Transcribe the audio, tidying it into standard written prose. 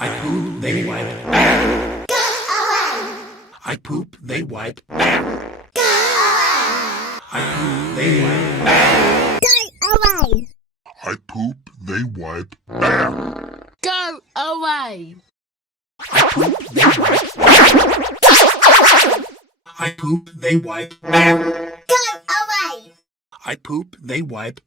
I poop, they wipe. Go away! I poop, they wipe. Go away! I poop, they wipe. Go away! I poop, they wipe. Go away! I poop, they wipe. I poop, they wipe. Go away! I poop, they wipe.